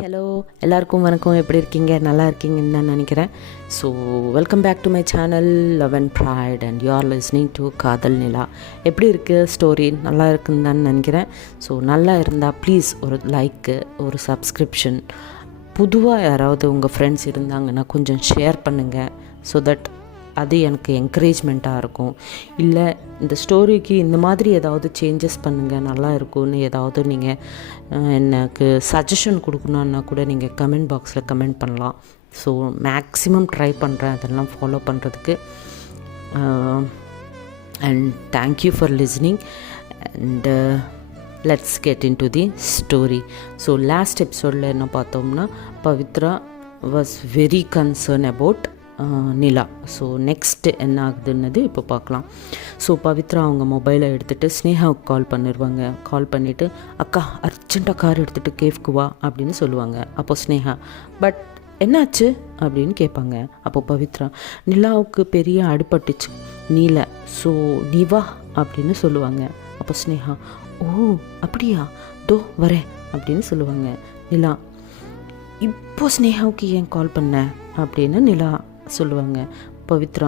Hello, எல்லாருக்கும் வணக்கம். எப்படி இருக்கீங்க? நல்லா இருக்கீங்கன்னு நான் நினைக்கிறேன். So welcome back to my channel love and pride and you are listening to Kadhal Nila. எப்படி இருக்குது ஸ்டோரி? நல்லா இருக்குன்னு தான் நினைக்கிறேன். ஸோ நல்லா இருந்தால் ப்ளீஸ் ஒரு லைக்கு, ஒரு சப்ஸ்கிரிப்ஷன். புதுவாக யாராவது உங்கள் ஃப்ரெண்ட்ஸ் இருந்தாங்கன்னா கொஞ்சம் ஷேர் பண்ணுங்கள். ஸோ தட் அது எனக்கு என்கரேஜ்மெண்ட்டாக இருக்கும். இல்லை இந்த ஸ்டோரிக்கு இந்த மாதிரி ஏதாவது சேஞ்சஸ் பண்ணுங்கள், நல்லா இருக்கும்னு ஏதாவது நீங்கள் எனக்கு சஜஷன் கொடுக்கணுன்னா கூட நீங்கள் கமெண்ட் பாக்ஸில் கமெண்ட் பண்ணலாம். ஸோ மேக்ஸிமம் ட்ரை பண்ணுறேன் அதெல்லாம் ஃபாலோ பண்ணுறதுக்கு. And thank you for listening and let's get in to the story. So last எபிசோடில் என்ன பார்த்தோம்னா, Pavithra was very concern about Nila. So next என்ன ஆகுதுன்னது இப்போ பார்க்கலாம். ஸோ பவித்ரா அவங்க மொபைலை எடுத்துகிட்டு ஸ்னேகாவுக்கு கால் பண்ணிடுவாங்க. கால் பண்ணிவிட்டு, அக்கா அர்ஜென்ட்டாக கார் எடுத்துகிட்டு கேஃப்க்கு வா அப்படின்னு சொல்லுவாங்க. அப்போது ஸ்னேகா, பட் என்னாச்சு அப்படின்னு கேட்பாங்க. அப்போது பவித்ரா, நிலாவுக்கு பெரிய அடிபட்டுச்சு நீல, ஸோ நீ வா அப்படின்னு சொல்லுவாங்க. அப்போ ஸ்னேகா, ஓ அப்படியா, தோ வரேன் அப்படின்னு சொல்லுவாங்க. நிலா, இப்போ ஸ்னேகாவுக்கு ஏன் கால் பண்ண அப்படின்னு நிலா சொல்லுவாங்க. பவித்ரா,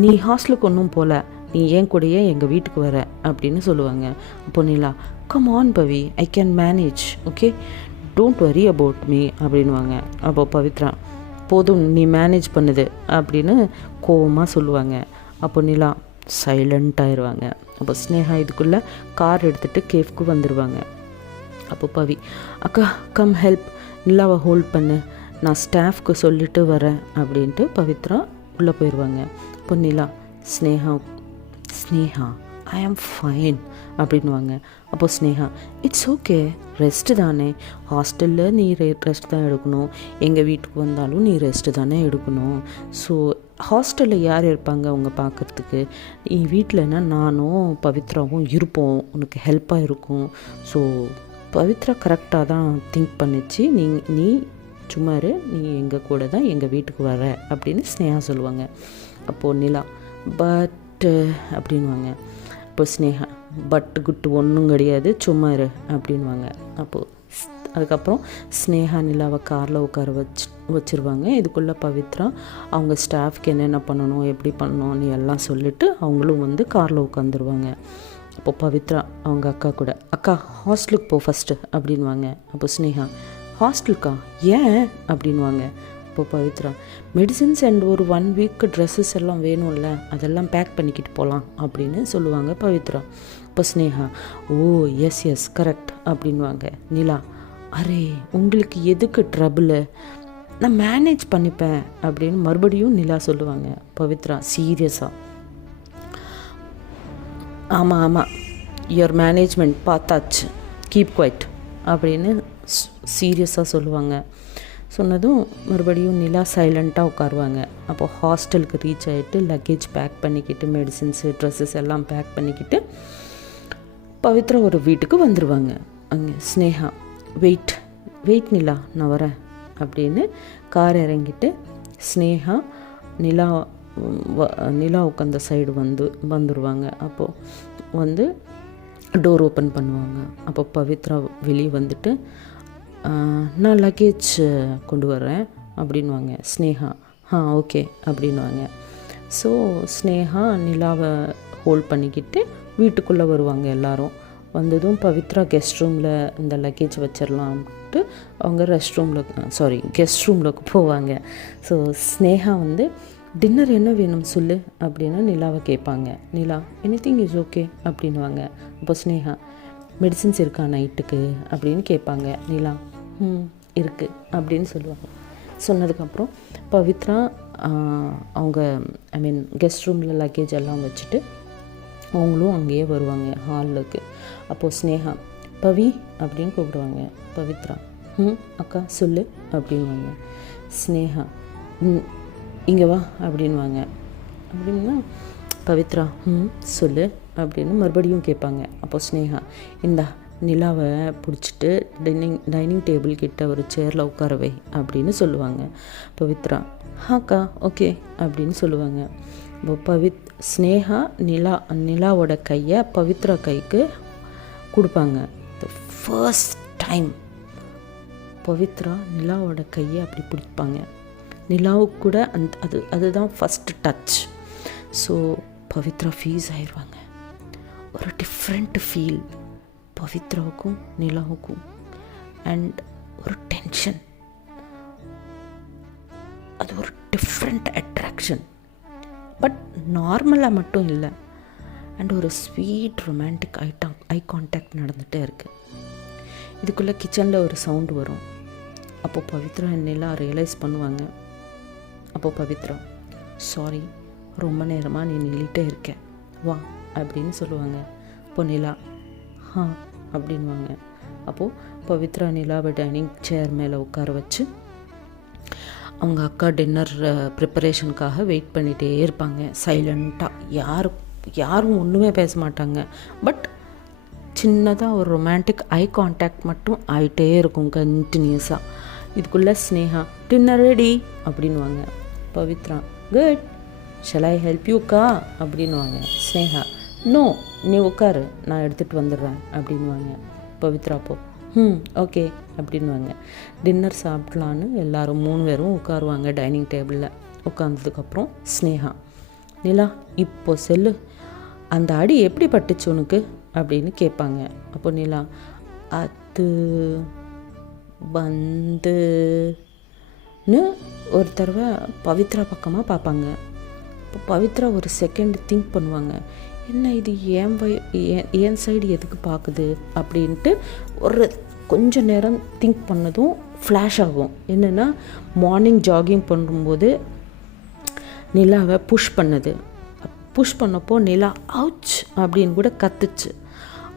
நீ ஹாஸ்டலுக்கு ஒன்றும் போகல, நீ ஏன் கூடயே எங்கள் வீட்டுக்கு வர அப்படின்னு சொல்லுவாங்க. அப்போ Nila, come on Pavi, I can manage, okay, don't worry about me அப்படின்வாங்க. அப்போ பவித்ரா, போதும் நீ மேனேஜ் பண்ணுது அப்படின்னு கோவமாக சொல்லுவாங்க. அப்போ நிலா சைலண்ட் ஆயிடுவாங்க. அப்போ ஸ்னேகா இதுக்குள்ளே கார் எடுத்துகிட்டு கேஃப்க்கு வந்துடுவாங்க. அப்போ பவி, அக்கா கம் ஹெல்ப், நிலாவை ஹோல்ட் பண்ணு, நான் ஸ்டாஃப்க்கு சொல்லிட்டு வரேன் அப்படின்ட்டு பவித்ரா உள்ளே போயிடுவாங்க. இப்போ நிலா, ஸ்னேகா ஐ ஆம் ஃபைன் அப்படின்வாங்க. அப்போது ஸ்னேகா, இட்ஸ் ஓகே, ரெஸ்ட்டு தானே, ஹாஸ்டலில் நீ ரெஸ்ட் தான் எடுக்கணும், எங்கள் வீட்டுக்கு வந்தாலும் நீ ரெஸ்ட்டு தானே எடுக்கணும். ஸோ ஹாஸ்டலில் யார் இருப்பாங்க அவங்க பார்க்குறதுக்கு, நீ வீட்டிலனா நானும் பவித்ராவும் இருப்போம், உனக்கு ஹெல்ப்பாக இருக்கும். ஸோ பவித்ரா கரெக்டாக தான் திங்க் பண்ணிச்சு, நீ சும்மா இரு, நீ எங்கள் கூட தான் எங்கள் வீட்டுக்கு வர அப்படின்னு ஸ்னேகா சொல்லுவாங்க. அப்போது நிலா, பட்டு அப்படின்வாங்க. இப்போ ஸ்னேகா, பட்டு குட்டு ஒன்றும் கிடையாது, சும்மா இரு அப்படின்வாங்க. அப்போது அதுக்கப்புறம் ஸ்னேகா நிலாவை காரில் உட்கார வச்சுருவாங்க. இதுக்குள்ளே பவித்ரா அவங்க ஸ்டாஃப்க்கு என்னென்ன பண்ணணும், எப்படி பண்ணணும்னு எல்லாம் சொல்லிவிட்டு அவங்களும் வந்து காரில் உட்காந்துருவாங்க. அப்போ பவித்ரா அவங்க அக்கா கூட, அக்கா ஹாஸ்டலுக்கு போ ஃபஸ்ட்டு அப்படின்வாங்க. அப்போ ஸ்னேகா, ஹாஸ்டலுக்கா, ஏன் அப்படின்வாங்க. இப்போ பவித்ரா, மெடிசின்ஸ் அண்ட் ஒரு 1 வீக்கு ட்ரெஸ்ஸஸ் எல்லாம் வேணும்ல, அதெல்லாம் பேக் பண்ணிக்கிட்டு போகலாம் அப்படின்னு சொல்லுவாங்க பவித்ரா. இப்போ ஸ்னேகா, ஓ எஸ் கரெக்ட் அப்படின்வாங்க. நிலா, அரே உங்களுக்கு எதுக்கு ட்ரபிள், நான் மேனேஜ் பண்ணிப்பேன் அப்படின்னு மறுபடியும் நிலா சொல்லுவாங்க. பவித்ரா சீரியஸாக, ஆமாம் யுவர் மேனேஜ்மெண்ட் பார்த்தாச்சு, கீப் குவைட் அப்படின்னு சீரியஸாக சொல்லுவாங்க. சொன்னதும் மறுபடியும் நிலா சைலண்ட்டாக உட்காருவாங்க. அப்போது ஹாஸ்டலுக்கு ரீச் ஆகிட்டு லக்கேஜ் பேக் பண்ணிக்கிட்டு, மெடிசின்ஸு ட்ரெஸ்ஸஸ் எல்லாம் பேக் பண்ணிக்கிட்டு பவித்ரா ஒரு வீட்டுக்கு வந்துடுவாங்க. அங்கே ஸ்னேகா, வெயிட் நிலா, நான் வரேன் அப்படின்னு கார் இறங்கிட்டு ஸ்னேகா நிலாவுக்கு அந்த சைடு வந்துடுவாங்க. அப்போது வந்து டோர் ஓப்பன் பண்ணுவாங்க. அப்போ பவித்ரா வெளியே வந்துட்டு, நான் லக்கேஜ் கொண்டு வரேன் அப்படின்வாங்க. ஸ்னேகா, ஓகே அப்படின்வாங்க. ஸோ ஸ்னேகா நிலாவை ஹோல்ட் பண்ணிக்கிட்டு வீட்டுக்குள்ளே வருவாங்க. எல்லோரும் வந்ததும் பவித்ரா கெஸ்ட் ரூமில் இந்த லக்கேஜ் வச்சிடலான்ட்டு அவங்க கெஸ்ட் ரூமில் போவாங்க. ஸோ ஸ்னேகா வந்து, டின்னர் என்ன வேணும் சொல்லு அப்படின்னு நிலாவை கேட்பாங்க. நிலா, எனிதிங் இஸ் ஓகே அப்படின்வாங்க. அப்போ ஸ்னேகா, மெடிசின்ஸ் இருக்கா நைட்டுக்கு அப்படின்னு கேட்பாங்க. நிலா, இருக்குது அப்படின்னு சொல்லுவாங்க. சொன்னதுக்கப்புறம் பவித்ரா அவங்க கெஸ்ட் ரூமில் லக்கேஜ் எல்லாம் வச்சுட்டு அவங்களும் அங்கேயே வருவாங்க ஹாலுக்கு. அப்போது ஸ்னேகா, பவி அப்படின்னு கூப்பிடுவாங்க. பவித்ரா, அக்கா சொல்லு அப்படின்வாங்க. ஸ்னேகா, இங்கே வா அப்படின்வாங்க. அப்படின்னா பவித்ரா, சொல்லு அப்படின்னு மறுபடியும் கேட்பாங்க. அப்போ ஸ்னேகா, இந்தா நிலாவை பிடிச்சிட்டு டைனிங் டேபிள் கிட்ட ஒரு சேரில் உட்காரவை அப்படின்னு சொல்லுவாங்க. பவித்ரா, ஹாக்கா ஓகே அப்படின்னு சொல்லுவாங்க. இப்போ ஸ்னேகா நிலாவோட கையை பவித்ரா கைக்கு கொடுப்பாங்க. த ஃபர்ஸ்ட் டைம் பவித்ரா நிலாவோட கையை அப்படி பிடிப்பாங்க. நிலாவுக்கு கூட அதுதான் first touch. So Pavithra fees ஆயிடுவாங்க. ஒரு டிஃப்ரெண்ட் ஃபீல் பவித்ராவுக்கும் நிலாவுக்கும். அண்ட் ஒரு டென்ஷன், அது ஒரு டிஃப்ரெண்ட் அட்ராக்ஷன். பட் நார்மலாக மட்டும் இல்லை. அண்ட் ஒரு ஸ்வீட் ரொமான்டிக் ஐ கான்டாக்ட் நடந்துகிட்டே இருக்குது. இதுக்குள்ளே கிச்சனில் ஒரு சவுண்டு வரும். அப்போது பவித்ரா என்னெல்லாம் ரியலைஸ் பண்ணுவாங்க. அப்போது பவித்ரா, சாரி, ரொம்ப நேரமாக நீ நில்லிட்டே இருக்க, வா அப்படின்னு சொல்லுவாங்க. அப்போ நிலா அப்படின்வாங்க. அப்போது பவித்ரா நிலாவை டைனிங் சேர் மேலே உட்கார வச்சு அவங்க அக்கா டின்னர் ப்ரிப்பரேஷனுக்காக வெயிட் பண்ணிகிட்டே இருப்பாங்க. சைலண்ட்டாக யாரும் ஒன்றுமே பேச மாட்டாங்க. பட் சின்னதாக ஒரு ரொமான்டிக் ஐ கான்டாக்ட் மட்டும் ஆகிட்டே இருக்கும் கண்டினியூஸாக. இதுக்குள்ளே ஸ்னேகா, டின்னர் ரெடி அப்படின்வாங்க. Pavithra, good, shall I help யூக்கா அப்படின்வாங்க. ஸ்னேகா, நோ, நீ உட்காரு, நான் எடுத்துகிட்டு வந்துடுறேன் அப்படின்வாங்க. பவித்ரா, போ, ஓகே அப்படின்வாங்க. டின்னர் சாப்பிட்லான்னு எல்லோரும் 3 பேரும் உட்காருவாங்க டைனிங் டேபிளில். உட்காந்ததுக்கப்புறம் ஸ்னேகா, நிலா இப்போ செல்லு, அந்த அடி எப்படி பட்டுச்சு உனக்கு அப்படின்னு கேட்பாங்க. அப்போ நிலா, அது வந்துன்னு ஒரு தடவை பவித்ரா பக்கமாக பார்ப்பாங்க. இப்போ பவித்ரா ஒரு செகண்ட் திங்க் பண்ணுவாங்க, என்ன இது என் சைடு எதுக்கு பார்க்குது அப்படின்ட்டு. ஒரு கொஞ்சம் நேரம் திங்க் பண்ணதும் ஃப்ளாஷ் ஆகும். என்னென்னா, மார்னிங் ஜாகிங் பண்ணும்போது நிலாவை புஷ் பண்ணப்போ நிலா அவுச் அப்படின்னு கூட கத்துச்சு.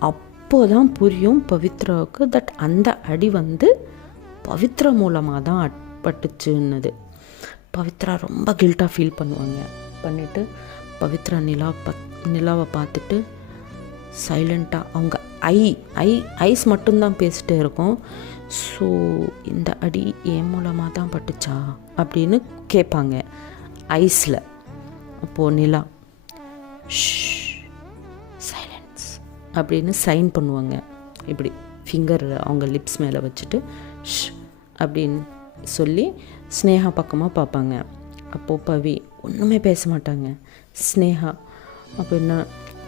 அப்போதான் புரியும் பவித்ராவுக்கு தட் அந்த அடி வந்து பவித்ரா மூலமாக தான் பட்டுச்சுன்னது. பவித்ரா ரொம்ப கில்ட்டாக ஃபீல் பண்ணுவாங்க. பண்ணிவிட்டு பவித்ரா நிலாவை பார்த்துட்டு சைலண்ட்டாக அவங்க ஐஸ் மட்டும்தான் பேசிட்டே இருக்கும். ஸோ இந்த அடி என் மூலமாக தான் பட்டுச்சா அப்படின்னு கேட்பாங்க ஐஸில். அப்போது நிலா சைலன்ஸ் அப்படின்னு சைன் பண்ணுவாங்க. இப்படி ஃபிங்கர் அவங்க லிப்ஸ் மேலே வச்சுட்டு அப்படின்னு சொல்லி ஸ்னேகா பக்கமாக பார்ப்பாங்க. அப்போது பவி ஒன்றுமே பேச மாட்டாங்க. ஸ்னேகா, அப்போ என்ன,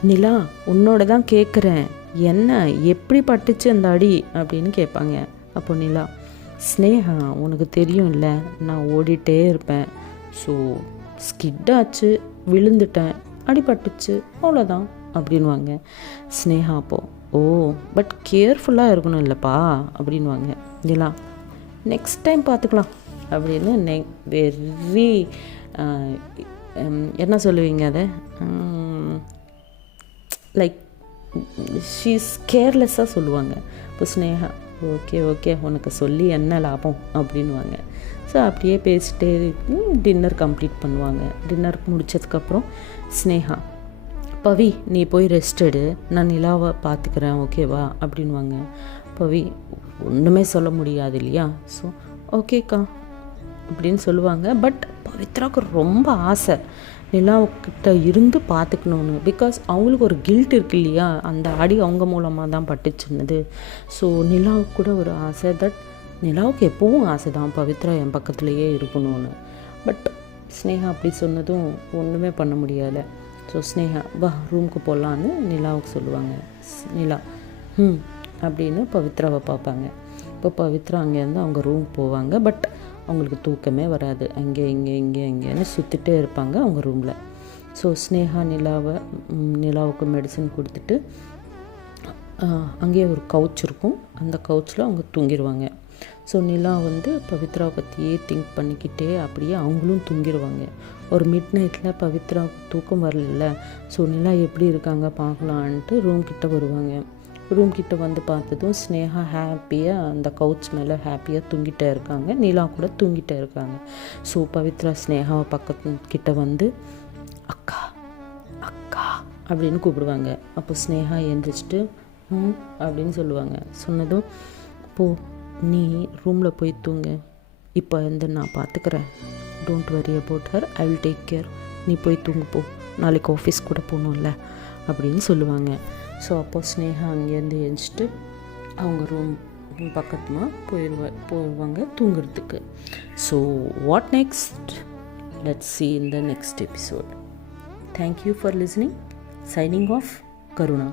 நிலா உன்னோட தான் கேட்குறேன், என்ன எப்படி பட்டுச்சு அந்த அடி அப்படின்னு கேட்பாங்க. அப்போ நிலா, ஸ்னேகா உனக்கு தெரியும் இல்லை, நான் ஓடிட்டே இருப்பேன், ஸோ ஸ்கிட்டாச்சு, விழுந்துட்டேன், அடிபட்டுச்சு, அவ்வளோதான் அப்படின்வாங்க. ஸ்னேகா அப்போது, ஓ பட் கேர்ஃபுல்லாக இருக்கணும் இல்லைப்பா அப்படின்வாங்க. நிலா, நெக்ஸ்ட் டைம் பார்த்துக்கலாம் அப்படின்னு வெரி என்ன சொல்லுவீங்க அதை, லைக் ஷீஸ் கேர்லெஸ்ஸாக சொல்லுவாங்க. இப்போ ஸ்னேகா, ஓகே உனக்கு சொல்லி என்ன லாபம் அப்படின்வாங்க. ஸோ அப்படியே பேசிட்டே டின்னர் கம்ப்ளீட் பண்ணுவாங்க. டின்னர் முடித்ததுக்கப்புறம் ஸ்னேகா, பவி நீ போய் ரெஸ்ட் எடு, நான் நிலாவை பார்த்துக்கிறேன் ஓகேவா அப்படின்வாங்க. பவி ஒன்றுமே சொல்ல முடியாது இல்லையா, ஸோ ஓகேக்கா அப்படின்னு சொல்லுவாங்க. பட் பவித்ராவுக்கு ரொம்ப ஆசை நிலாவுக்கிட்ட இருந்து பார்த்துக்கணுன்னு. பிகாஸ் அவங்களுக்கு ஒரு கில்ட் இருக்கு இல்லையா, அந்த அடி அவங்க மூலமாக தான் பட்டுச்சுன்னது. ஸோ நிலாவுக்கு கூட ஒரு ஆசை, தட் நிலாவுக்கு எப்போவும் ஆசை தான் பவித்ரா என் பக்கத்துலேயே இருக்கணும்னு. பட் ஸ்னேகா அப்படி சொன்னதும் ஒன்றுமே பண்ண முடியலை. ஸோ ஸ்னேகா, வா ரூமுக்கு போகலான்னு நிலாவுக்கு சொல்லுவாங்க. நிலா அப்படின்னு பவித்ராவை பார்ப்பாங்க. இப்போ பவித்ரா அங்கேருந்து அவங்க ரூம் போவாங்க. பட் அவங்களுக்கு தூக்கமே வராது, இங்கேன்னு சுற்றிட்டே இருப்பாங்க அவங்க ரூமில். ஸோ ஸ்னேகா நிலாவுக்கு மெடிசன் கொடுத்துட்டு அங்கேயே ஒரு கவுச் இருக்கும், அந்த கவுச்சில் அவங்க தூங்கிடுவாங்க. ஸோ நிலா பவித்ராவை பற்றியே திங்க் பண்ணிக்கிட்டே அப்படியே அவங்களும் தூங்கிடுவாங்க. ஒரு மிட் நைட்டில் பவித்ராவுக்கு தூக்கம் வரல. ஸோ நிலா எப்படி இருக்காங்க பார்க்கலான்ட்டு ரூம் கிட்ட வருவாங்க. ரூம் கிட்ட வந்து பார்த்ததும் ஸ்னேகா ஹாப்பியாக அந்த கவுச் மேலே ஹாப்பியாக தூங்கிட்டே இருக்காங்க, நிலா கூட தூங்கிட்டே இருக்காங்க. ஸோ பவித்ரா ஸ்னேகாவை பக்கத்துக்கிட்ட வந்து அக்கா அக்கா அப்படின்னு கூப்பிடுவாங்க. அப்போ ஸ்னேகா எழுந்திரிச்சிட்டு அப்படின்னு சொல்லுவாங்க. சொன்னதும், போ நீ ரூமில் போய் தூங்க, இப்போ நான் பார்த்துக்கிறேன், don't worry about her, I will take care, நீ போய் தூங்க போ, நாளைக்கு ஆஃபீஸ் கூட போகணும்ல அப்படின்னு சொல்லுவாங்க. ஸோ அப்போது ஸ்னேகா அங்கேருந்து எழுந்திரிச்சிட்டு அவங்க பக்கமாக போவாங்க தூங்குறதுக்கு. So what next? Let's see in the next episode. Thank you for listening. Signing off, Karuna.